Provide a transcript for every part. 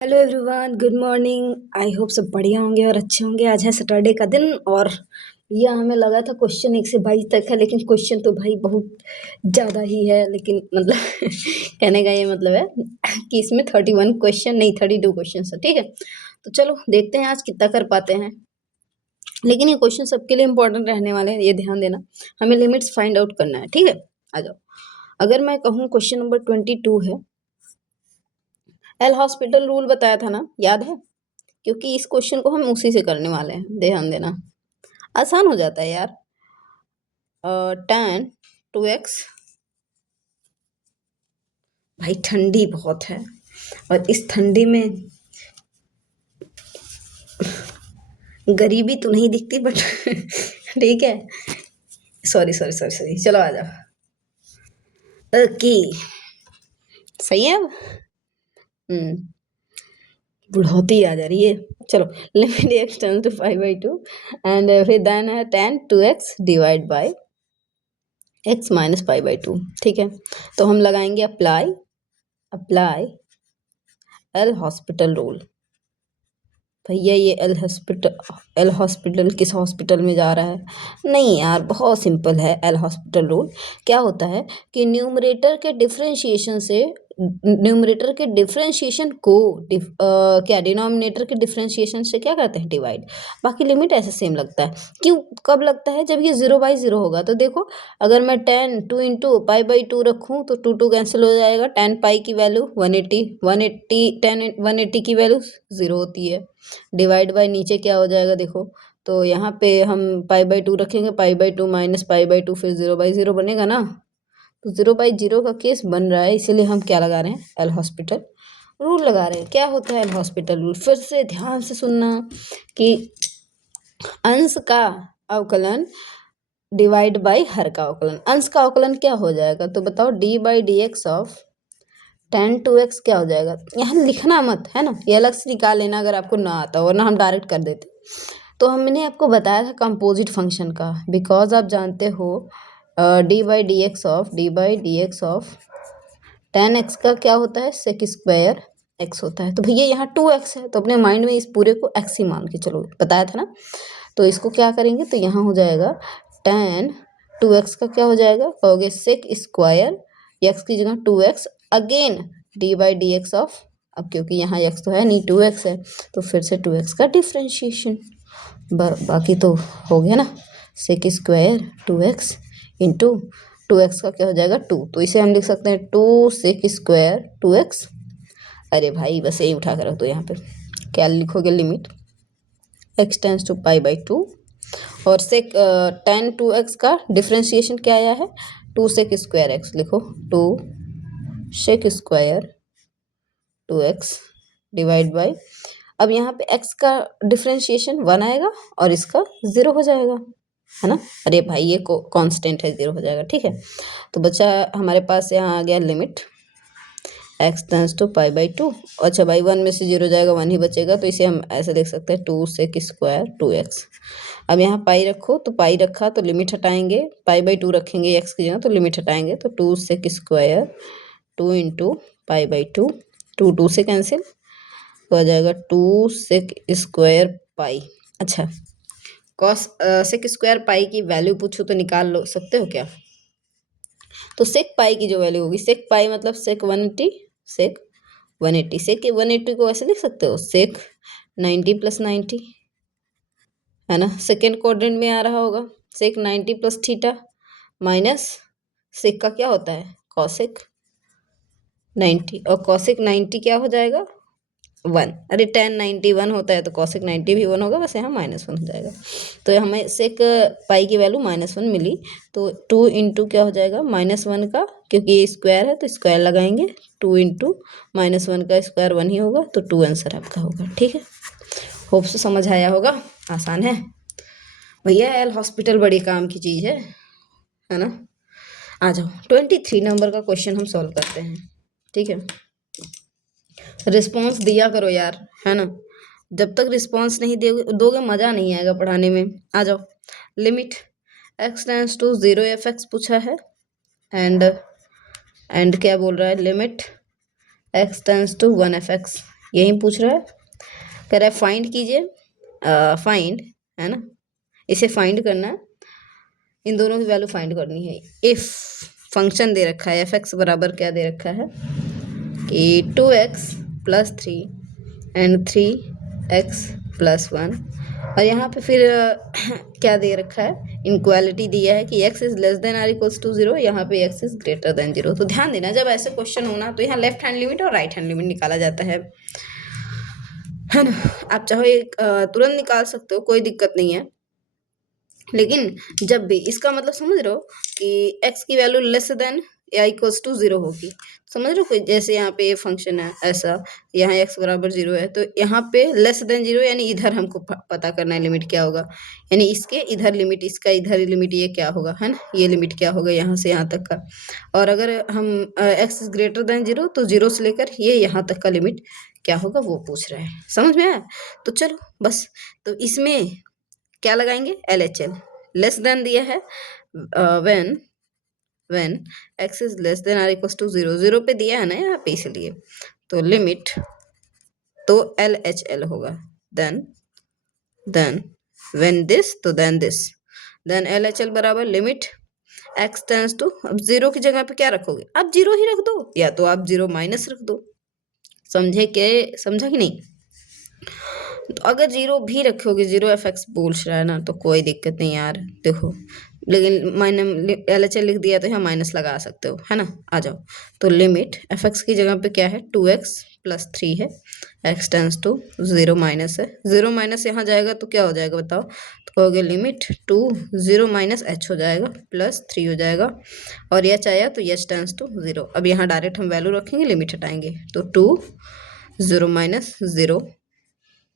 Hello everyone, good morning. I hope सब बढ़िया होंगे और अच्छे होंगे। आज है सैटरडे का दिन और यह हमें लगा था क्वेश्चन 1 से 22 तक है, लेकिन क्वेश्चन तो भाई बहुत ज़्यादा ही है। लेकिन मतलब कहने का ये मतलब है कि इसमें 31 क्वेश्चन नहीं 32 क्वेश्चन है, ठीक है। तो चलो देखते हैं आज कितना कर पाते हैं। लेकिन ये क्वेश्चन सबके लिए इंपॉर्टेंट रहने वाले हैं, ये ध्यान देना। हमें लिमिट्स फाइंड आउट करना है, ठीक है। आ जाओ। अगर मैं कहूँ क्वेश्चन नंबर 22 है, एल हॉस्पिटल रूल बताया था ना, याद है? क्योंकि इस क्वेश्चन को हम उसी से करने वाले हैं, ध्यान देना। आसान हो जाता है यार। tan 2x, भाई ठंडी बहुत है और इस ठंडी में गरीबी तो नहीं दिखती बट ठीक है। सॉरी सॉरी सॉरी सॉरी, चलो आ जाओ। ओके, सही है अब। बुढ़ौती आ जा रही है। चलो, limit x tends to 5/2 and फिर देन है tan 2x divide by x minus 5/2, ठीक है। तो हम लगाएंगे अप्लाई एल हॉस्पिटल रूल। भैया ये एल हॉस्पिटल किस हॉस्पिटल में जा रहा है? नहीं यार, बहुत सिंपल है। एल हॉस्पिटल रूल क्या होता है कि न्यूमरेटर के डिफरेंशिएशन को क्या डिनोमिनेटर के डिफरेंशिएशन से क्या करते हैं? डिवाइड। बाकी लिमिट ऐसे सेम लगता है। क्यों कब लगता है? जब ये 0/0 होगा। तो देखो, अगर मैं 10 2 इंटू पाई/2 रखूँ तो 2 कैंसिल हो जाएगा। 10 पाई की वैल्यू 180, 180 की वैल्यू 0 होती है। डिवाइड बाय नीचे क्या हो जाएगा देखो, तो यहाँ पे हम पाई/2 रखेंगे, पाई/2 माइनस पाई/2, फिर 0/0 बनेगा ना। तो 0/0 का केस बन रहा है, इसीलिए हम क्या लगा रहे हैं? एल हॉस्पिटल रूल लगा रहे हैं। क्या होता है एल हॉस्पिटल रूल? फिर से ध्यान से सुनना कि अंश का अवकलन डिवाइड बाय हर का अवकलन। अंश का अवकलन क्या हो जाएगा? तो बताओ, d/dx ऑफ tan 2x क्या हो जाएगा? यहाँ लिखना मत, है ना, ये अलग से निकाल लेना अगर आपको ना आता हो, वरना हम डायरेक्ट कर देते। तो हमने आपको बताया था कंपोजिट फंक्शन का, बिकॉज आप जानते हो d/dx ऑफ tan x का क्या होता है? sec स्क्वायर x होता है। तो भैया यहाँ 2x है, तो अपने माइंड में इस पूरे को x ही मान के चलो, बताया था ना। तो इसको क्या करेंगे? तो यहाँ हो जाएगा tan 2x का क्या हो जाएगा? कहोगे sec स्क्वायर x की जगह 2x अगेन d/dx ऑफ, अब क्योंकि यहाँ x तो है नहीं, 2x है, तो फिर से 2x का डिफ्रेंशिएशन। बाकी तो हो गया ना, sec square 2x into 2x का क्या हो जाएगा? 2। तो इसे हम लिख सकते हैं 2 sec स्क्वायर 2x। अरे भाई बस यही उठा कर रख दो यहाँ पे। क्या लिखोगे? लिमिट x टेंड्स टू पाई/2 और sec tan 2x का डिफ्रेंशिएशन क्या आया है? 2 sec स्क्वायर x। लिखो 2 sec square 2x divide bye, अब यहाँ पे x का डिफ्रेंशिएशन 1 आएगा और इसका 0 हो जाएगा, है ना। अरे भाई ये कांस्टेंट है, 0 हो जाएगा, ठीक है। तो बच्चा हमारे पास यहाँ आ गया लिमिट x टेंड्स टू पाई/2। अच्छा भाई, 1 में से 0 जाएगा, 1 ही बचेगा, तो इसे हम ऐसे लिख सकते हैं 2 sec स्क्वायर 2x। अब यहाँ पाई रखो, तो पाई रखा तो लिमिट हटाएंगे, पाई/2 रखेंगे x की जगह तो लिमिट हटाएंगे, तो 2 sec स्क्वायर 2 इंटू पाई/2, 2 से कैंसिल तो आ जाएगा 2 sec स्क्वायर पाई। अच्छा, कॉस sec स्क्वायर पाई की वैल्यू पूछो तो निकाल लो सकते हो क्या? तो sec पाई की जो वैल्यू होगी, sec पाई मतलब sec 180, sec 180 को ऐसे लिख सकते हो sec 90 + 90, है ना। सेकेंड क्वाड्रेंट में आ रहा होगा sec 90 + थीटा माइनस sec का क्या होता है? cosec 90, और cosec 90 क्या हो जाएगा? 1। अरे tan 90 1 होता है तो cosec 90 भी 1 होगा, बस यहाँ -1 हो जाएगा। तो हमें sec पाई की वैल्यू -1 मिली, तो 2 इंटू क्या हो जाएगा? -1 का, क्योंकि ये स्क्वायर है तो स्क्वायर लगाएंगे, 2 इंटू -1 का स्क्वायर 1 ही होगा, तो 2 आंसर आपका होगा, ठीक है। होप से समझ आया होगा, आसान है भैया। एल हॉस्पिटल बड़ी काम की चीज़ है ना। आ जाओ, 23 नंबर का क्वेश्चन हम सॉल्व करते हैं, ठीक है। रिस्पॉन्स दिया करो यार, है ना। जब तक रिस्पॉन्स नहीं दोगे मज़ा नहीं आएगा पढ़ाने में। आ जाओ, limit x tends to 0 f(x) पूछा है एंड क्या बोल रहा है? Limit x tends to 1 f(x) यही पूछ रहा है, कह रहा है फाइंड कीजिए, फाइंड है ना, इसे फाइंड करना है, इन दोनों की वैल्यू फाइंड करनी है। इफ फंक्शन दे रखा है एफ एक्स बराबर क्या दे रखा है कि 2x + 3 एंड 3x + 1, और यहाँ पे फिर क्या दे रखा है, इनक्वालिटी दिया है कि x is less than or equals to 0, यहाँ पे x इज ग्रेटर देन 0। तो ध्यान देना, जब ऐसे क्वेश्चन होना तो यहाँ लेफ्ट हैंड लिमिट और राइट हैंड लिमिट निकाला जाता है ना। आप चाहो एक तुरंत निकाल सकते हो, कोई दिक्कत नहीं है, लेकिन जब भी इसका मतलब समझ रहे हो कि x की वैल्यू लेस देन या इक्वल्स टू 0 होगी, समझ रहे हो, कोई जैसे यहाँ पे ये फंक्शन है ऐसा, यहाँ x बराबर 0 है, तो यहाँ पे लेस देन 0 यानी इधर हमको पता करना है लिमिट क्या होगा, यानी इसके इधर लिमिट, इसका इधर लिमिट ये क्या होगा, है ना, ये लिमिट क्या होगा यहाँ से यहाँ तक का। और अगर हम x इज ग्रेटर देन 0 तो 0 से लेकर ये यहाँ तक का लिमिट क्या होगा वो पूछ रहा है, समझ में आया। तो चलो बस, तो इसमें क्या लगाएंगे, LHL, लेस देन दिया है when x is less than or equals to 0, 0 पे दिया है ना यहाँ पे, इसलिए तो लिमिट तो LHL होगा, then when this तो then this, then LHL बराबर लिमिट x टेंस टू, अब 0 की जगह पे क्या रखोगे, आप 0 ही रख दो, या तो आप 0 माइनस रख दो, समझा कि नहीं। तो अगर 0 भी रखोगे, 0 fx बोल रहा है ना, तो कोई दिक्कत नहीं यार, देखो, लेकिन मैंने LHL लिख दिया तो यहाँ माइनस लगा सकते हो, है ना, आ जाओ। तो लिमिट fx की जगह पे क्या है, 2x + 3 है, x टेंस टू 0 माइनस है, 0 माइनस यहाँ जाएगा तो क्या हो जाएगा बताओ, तो कहोगे लिमिट 2 0 माइनस h हो जाएगा +3 हो जाएगा, और h आया तो h टेंस टू 0। अब यहाँ डायरेक्ट हम वैल्यू रखेंगे, लिमिट हटाएंगे, तो 2 0 माइनस 0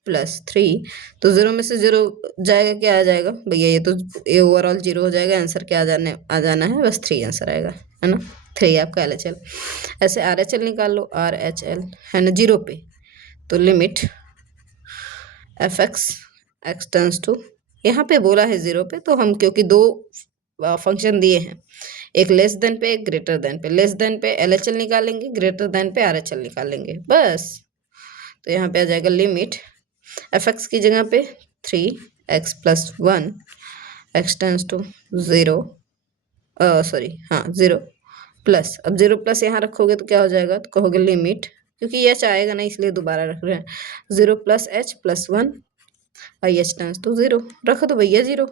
+3, तो 0 में से 0 जाएगा, क्या आ जाएगा भैया, ये ओवरऑल 0 हो जाएगा, आंसर क्या आ जाना है, बस 3 आंसर आएगा, है ना, 3 आपका LHL। ऐसे RHL निकाल लो, RHL है ना 0 पे, तो limit fx x tends to, यहाँ पे बोला है 0 पे, तो हम क्योंकि दो फंक्शन दिए हैं, एक लेस देन पे एक ग्रेटर देन पे, लेस देन पे LHL निकालेंगे, ग्रेटर देन पे RHL निकालेंगे, बस। तो यहाँ पे आ जाएगा लिमिट fx की जगह पे 3x + 1 x tends to 0, sorry हाँ 0 प्लस, अब 0 प्लस यहाँ रखोगे तो क्या हो जाएगा, तो कहोगे लिमिट, क्योंकि h आएगा ना इसलिए दोबारा रख रहे हैं, 0 + h + 1 और h टेंस टू 0, रख दो भैया 0,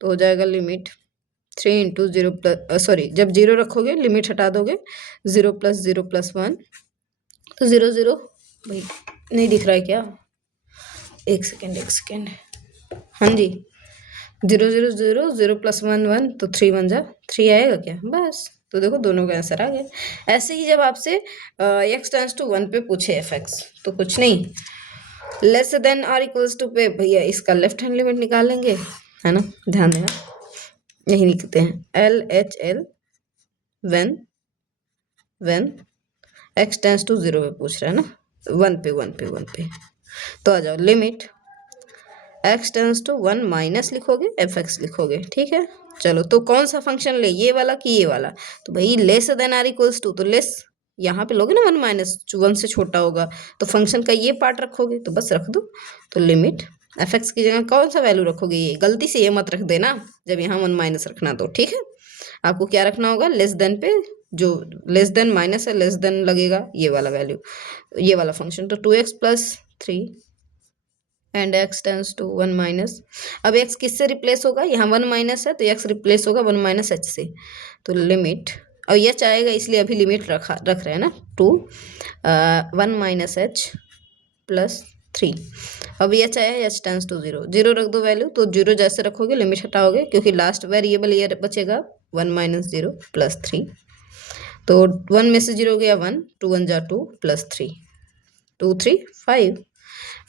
तो हो जाएगा लिमिट 3 × 0 सॉरी, जब 0 रखोगे लिमिट हटा दोगे, 0 + 0 + 1, तो 0 0, भाई नहीं दिख रहा है क्या, एक सेकेंड, हाँ जी, 0 0 0 0 + 1 1, तो 3 1 जा 3 आएगा क्या, बस। तो देखो दोनों का आंसर आ गया। ऐसे ही जब आपसे x टेंस टू 1 पे पूछे fx, तो कुछ नहीं, लेस देन और इक्वल्स टू पे भैया इसका लेफ्ट हैंड लिमिट निकालेंगे, है ना, ध्यान देना, यही लिखते हैं LHL when x tends to 0 पे पूछ रहा है ना, 1 पे, तो आ जाओ limit x tends to 1 minus लिखोगे, fx लिखोगे, ठीक है। चलो तो कौन सा फंक्शन ले, ये वाला कि ये वाला, तो भाई less than or equals to, तो लेस यहाँ पे लोगे ना 1 माइनस, 1 से छोटा होगा, तो फंक्शन का ये पार्ट रखोगे, तो बस रख दो, तो लिमिट fx की जगह कौन सा वैल्यू रखोगे, ये गलती से ये मत रख देना जब यहाँ 1 माइनस रखना, तो ठीक है, आपको क्या रखना होगा, लेस देन पे जो लेस देन माइनस है, लेस देन लगेगा ये वाला वैल्यू, ये वाला फंक्शन, तो 2x + 3 and x tends to 1 minus, अब x किससे रिप्लेस होगा, यहाँ 1 माइनस है तो x रिप्लेस होगा 1 - h से, तो लिमिट, और h आएगा इसलिए अभी लिमिट रख रहे हैं ना, 2 1 - h + 3, अब h आया h टेंस टू 0, 0 रख दो वैल्यू, तो 0 जैसे रखोगे लिमिट हटाओगे, क्योंकि लास्ट वेरिएबल ये बचेगा 1 - 0 + 3, तो 1 में से 0 गया 1, 2 1 जा 2 + 3 2 3 5,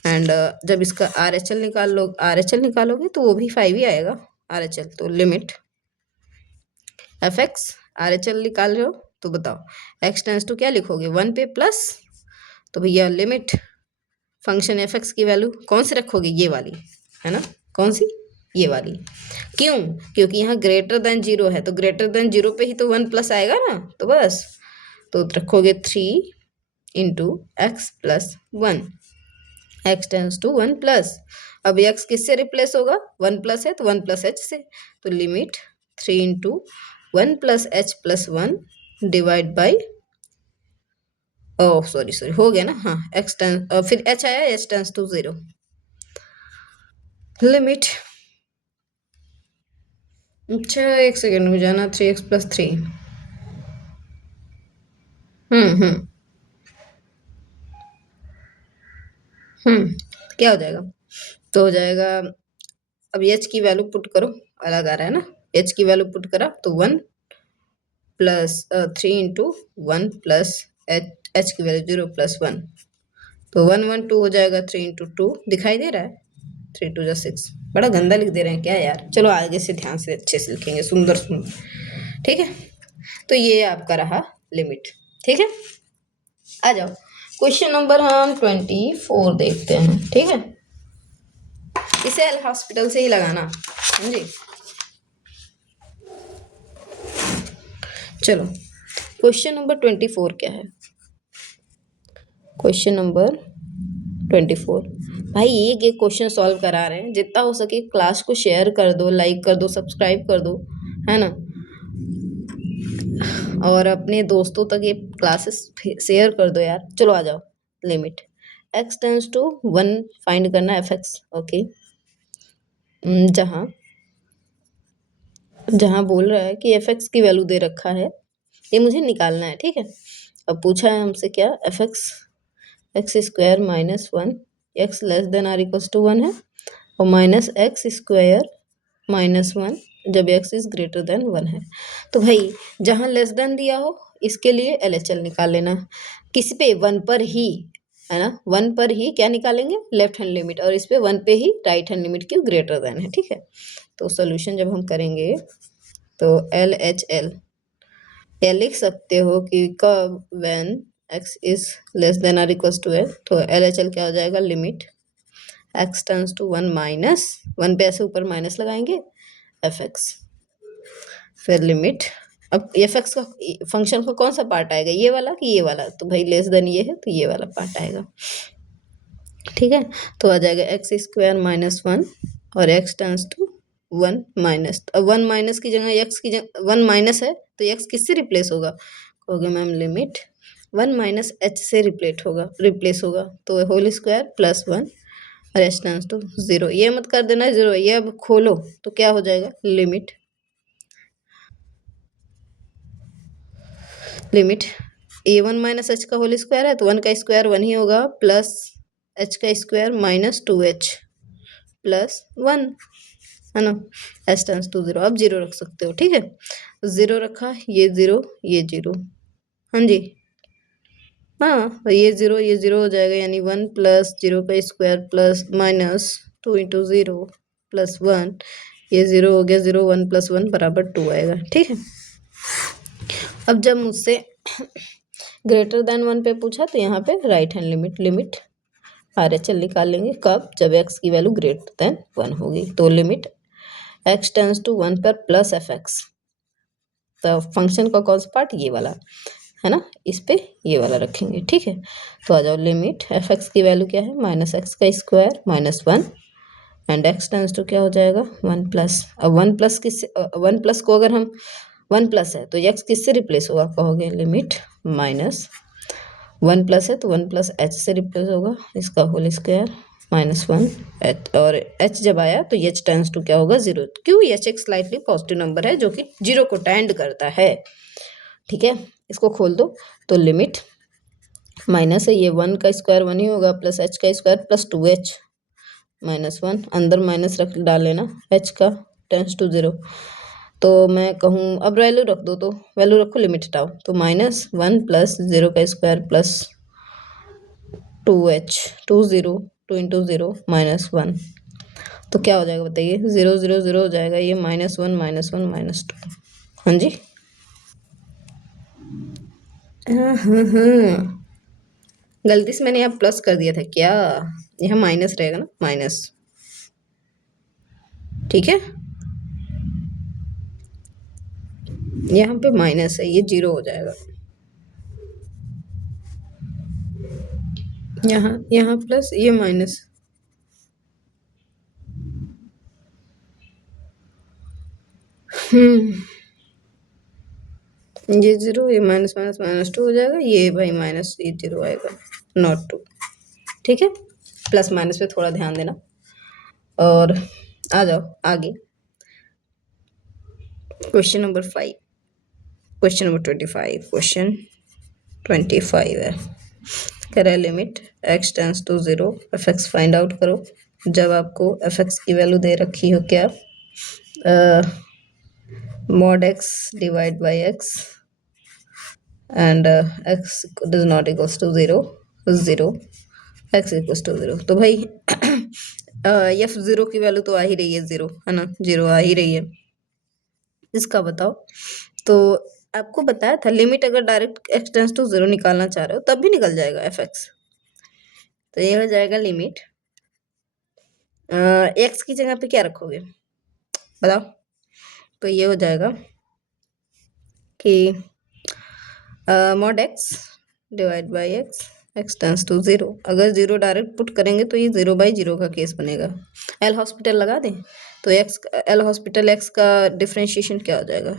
एंड जब इसका RHL निकालोगे तो वो भी 5 ही आएगा RHL, तो लिमिट fx RHL निकाल रहे हो, तो बताओ x टेंस टू क्या लिखोगे 1 पे प्लस, तो भैया लिमिट फंक्शन fx की वैल्यू कौन सी रखोगे, ये वाली, है ना, कौन सी, ये वाली, क्यों, क्योंकि यहाँ ग्रेटर देन 0 है, तो ग्रेटर देन 0 पे ही तो 1 प्लस आएगा ना, तो बस, तो रखोगे 3 into x plus one, x tends to one plus, अब एक्स किससे रिप्लेस होगा, वन प्लस है तो वन प्लस एच से, तो limit 3 into one plus h plus one divide by, oh sorry sorry हो गया ना, हाँ एक्स टेंस फिर एच आया, एच टेंस टू 0, लिमिट, अच्छा एक सेकेंड में जाना, 3x प्लस 3, हम्म, क्या हो जाएगा, तो हो जाएगा, अब एच की वैल्यू पुट करो, अलग आ रहा है ना, एच की वैल्यू पुट करा तो 1 plus 3 into one plus H, H की वैल्यू 0 प्लस 1, तो 1 1 2 हो जाएगा, 3 इंटू टू दिखाई दे रहा है, 3 2 जा 6, बड़ा गंदा लिख दे रहे हैं क्या यार, चलो आगे से ध्यान से अच्छे से लिखेंगे, सुंदर सुंदर, ठीक है। तो ये आपका रहा लिमिट, ठीक है। आ जाओ क्वेश्चन नंबर हम 24 देखते हैं, ठीक है, इसे एल हॉस्पिटल से ही लगाना, समझे। चलो क्वेश्चन नंबर 24 क्या है, क्वेश्चन नंबर 24, भाई एक एक क्वेश्चन सॉल्व करा रहे हैं, जितना हो सके क्लास को शेयर कर दो, लाइक कर दो, सब्सक्राइब कर दो, है ना, और अपने दोस्तों तक ये क्लासेस शेयर कर दो यार। चलो आ जाओ, limit x tends to 1 find करना है fx, ओके, जहाँ जहाँ बोल रहा है कि fx की वैल्यू दे रखा है, ये मुझे निकालना है, ठीक है। अब पूछा है हमसे क्या, fx x square minus one, x less than or equals to 1 है, और minus x square minus one जब x इज ग्रेटर देन 1 है। तो भाई जहाँ लेस देन दिया हो इसके लिए LHL निकाल लेना, किसी पे 1 पर ही, है ना, 1 पर ही क्या निकालेंगे, लेफ्ट हैंड लिमिट, और इस पे 1 पे ही राइट हैंड लिमिट क्यों, ग्रेटर देन है, ठीक है। तो सोल्यूशन जब हम करेंगे तो LHL, या लिख सकते हो कि कब, when x is less than or equals to l, तो LHL क्या हो जाएगा, limit x tends to 1 minus 1 पे ऐसे ऊपर माइनस लगाएंगे fx, फिर लिमिट, अब fx का फंक्शन का कौन सा पार्ट आएगा, ये वाला कि ये वाला, तो भाई लेस देन ये है तो ये वाला पार्ट आएगा, ठीक है। तो आ जाएगा एक्स स्क्वायर माइनस वन, और x टेंस टू 1 माइनस, अब 1 माइनस की जगह x की जगह 1 माइनस है तो x किससे रिप्लेस होगा, कहोगे मैम लिमिट 1 माइनस एच से रिप्लेस होगा, तो होल स्क्वायर प्लस 1 और एच टेंस टू 0, ये मत कर देना 0, ये अब खोलो तो क्या हो जाएगा, लिमिट ए वन माइनस एच का होल स्क्वायर है तो 1 का स्क्वायर 1 ही होगा, प्लस एच का स्क्वायर माइनस 2h प्लस 1, है ना, एच टेंस टू 0, अब 0 रख सकते हो, ठीक है, 0 रखा, ये 0 ये 0, हाँ जी, हाँ तो ये 0 हो जाएगा, यानी 1 प्लस 0 का square plus minus 2 into 0 plus 1, ये 0 हो गया, 0 1 प्लस 1 बराबर 2 आएगा, ठीक है। अब जब मुझसे ग्रेटर देन 1 पे पूछा तो यहाँ पे राइट हैंड लिमिट RHL निकाल लेंगे, कब, जब x की वैल्यू ग्रेटर देन 1 होगी, तो लिमिट x टेंस टू 1 पर प्लस fx, तो फंक्शन का कौन सा पार्ट, ये वाला, है ना, इस पे ये वाला रखेंगे, ठीक है। तो आ जाओ, लिमिट fx की वैल्यू क्या है, माइनस एक्स का square minus 1, and x tends to क्या हो जाएगा 1 प्लस, अब 1 प्लस किस 1 प्लस को अगर हम 1 प्लस है तो x किससे रिप्लेस होगा, कहोगे लिमिट माइनस 1 प्लस है तो 1 प्लस एच से रिप्लेस होगा, इसका होल स्क्वायर माइनस 1 एच, और h जब आया तो h टेंस टू क्या होगा 0, क्यों, h एक स्लाइटली पॉजिटिव नंबर है जो कि 0 को टेंड करता है, ठीक है। इसको खोल दो तो लिमिट माइनस है, ये 1 का स्क्वायर 1 ही होगा, प्लस h का स्क्वायर प्लस 2h माइनस 1, अंदर माइनस रख डाल लेना, h का टेंस टू 0, तो मैं कहूँ अब वैल्यू रख दो, तो वैल्यू रखो, लिमिट हटाओ, तो माइनस 1 प्लस 0 का square plus 2h 2 into 0 minus 1, तो क्या हो जाएगा बताइए, 0 0 0 हो जाएगा, ये माइनस 1 माइनस 1 माइनस 2, हाँ जी, गलती से मैंने यहाँ प्लस कर दिया था क्या, यहाँ माइनस रहेगा ना, माइनस, ठीक है, यहाँ पे माइनस है, ये 0 हो जाएगा, यहाँ यहाँ प्लस ये माइनस, ये जीरो, ये माइनस माइनस माइनस टू हो जाएगा, ये भाई माइनस ये जीरो आएगा, नॉट टू। ठीक है, प्लस माइनस पे थोड़ा ध्यान देना। और आ जाओ आगे, question number 5, question number 25, question 25 है, कह रहा है limit x tends to 0 f x find out करो। जब आपको एफ एक्स की वैल्यू दे रखी हो क्या, mod x divide by x and x does not equals to 0, 0 x equals to 0। तो भाई एफ 0 की वैल्यू तो आ ही रही है 0, है ना, 0 आ ही रही है। इसका बताओ। तो आपको बताया था लिमिट अगर डायरेक्ट x टेंस टू 0 निकालना चाह रहे हो तब भी निकल जाएगा एफ एक्स। तो ये हो जाएगा लिमिट, x की जगह पे क्या रखोगे बताओ। तो ये हो जाएगा कि mod x divide by x tends to 0। अगर 0 डायरेक्ट पुट करेंगे तो ये 0 बाई 0 का केस बनेगा। एल हॉस्पिटल लगा दें तो एल हॉस्पिटल x का डिफ्रेंशिएशन क्या हो जाएगा,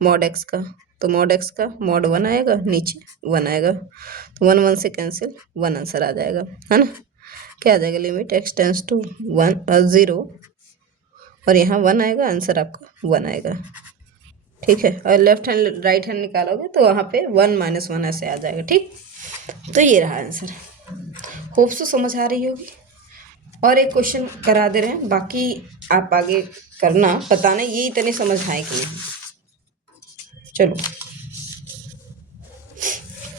mod x का। तो mod x का mod 1 आएगा, नीचे 1 आएगा, तो 1 1 से कैंसिल, 1 आंसर आ जाएगा, है ना। क्या आ जाएगा, लिमिट x टेंस टू 0 और यहाँ 1 आएगा, आंसर आपका 1 आएगा। ठीक है, और लेफ्ट हैंड राइट हैंड निकालोगे तो वहाँ पे 1 माइनस 1 ऐसे आ जाएगा। ठीक, तो ये रहा आंसर। होप सो समझ आ रही होगी। और एक क्वेश्चन करा दे रहे हैं, बाकी आप आगे करना, बताना ये इतने समझ आए कि नहीं। चलो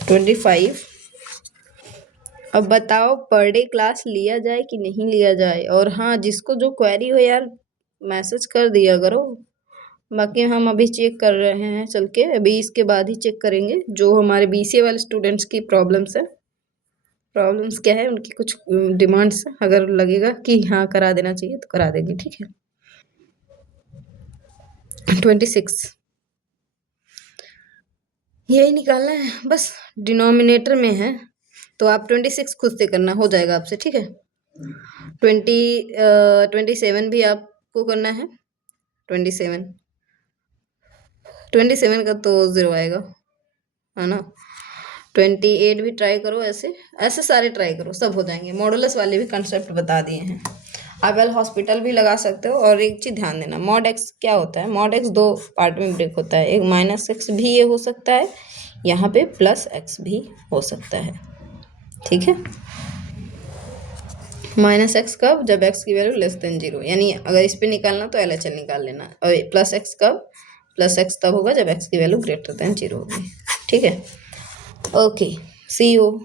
25, अब बताओ पर डे क्लास लिया जाए कि नहीं लिया जाए। और हाँ, जिसको जो क्वेरी हो यार मैसेज कर दिया करो। बाकी हम अभी चेक कर रहे हैं चल के, अभी इसके बाद ही चेक करेंगे जो हमारे बीसीए वाले स्टूडेंट्स की प्रॉब्लम्स है। प्रॉब्लम्स क्या है उनकी, कुछ डिमांड्स, अगर लगेगा कि हाँ करा देना चाहिए तो करा देंगे। ठीक है, 26 यही निकालना है बस, डिनोमिनेटर में है तो आप 26 खुद से करना, हो जाएगा आपसे। ठीक है, 27 भी आपको करना है। 27 27 का तो 0 आएगा, है ना। 28 भी ट्राई करो, ऐसे ऐसे सारे ट्राई करो, सब हो जाएंगे। मॉडुलस वाले भी कंसेप्ट बता दिए हैं। आप एल हॉस्पिटल भी लगा सकते हो। और एक चीज ध्यान देना, मॉड एक्स क्या होता है, मॉड एक्स दो पार्ट में ब्रेक होता है, एक माइनस एक्स भी ये हो सकता है, यहाँ पे प्लस एक्स भी हो सकता है। ठीक है, माइनस एक्स कब, जब एक्स की वैल्यू लेस देन 0, यानी अगर इस पे निकालना तो एल एच एल निकाल लेना। और प्लस एक्स कब, प्लस एक्स तब होगा जब एक्स की वैल्यू ग्रेटर देन 0 होगी। ठीक है, ओके, सी यू।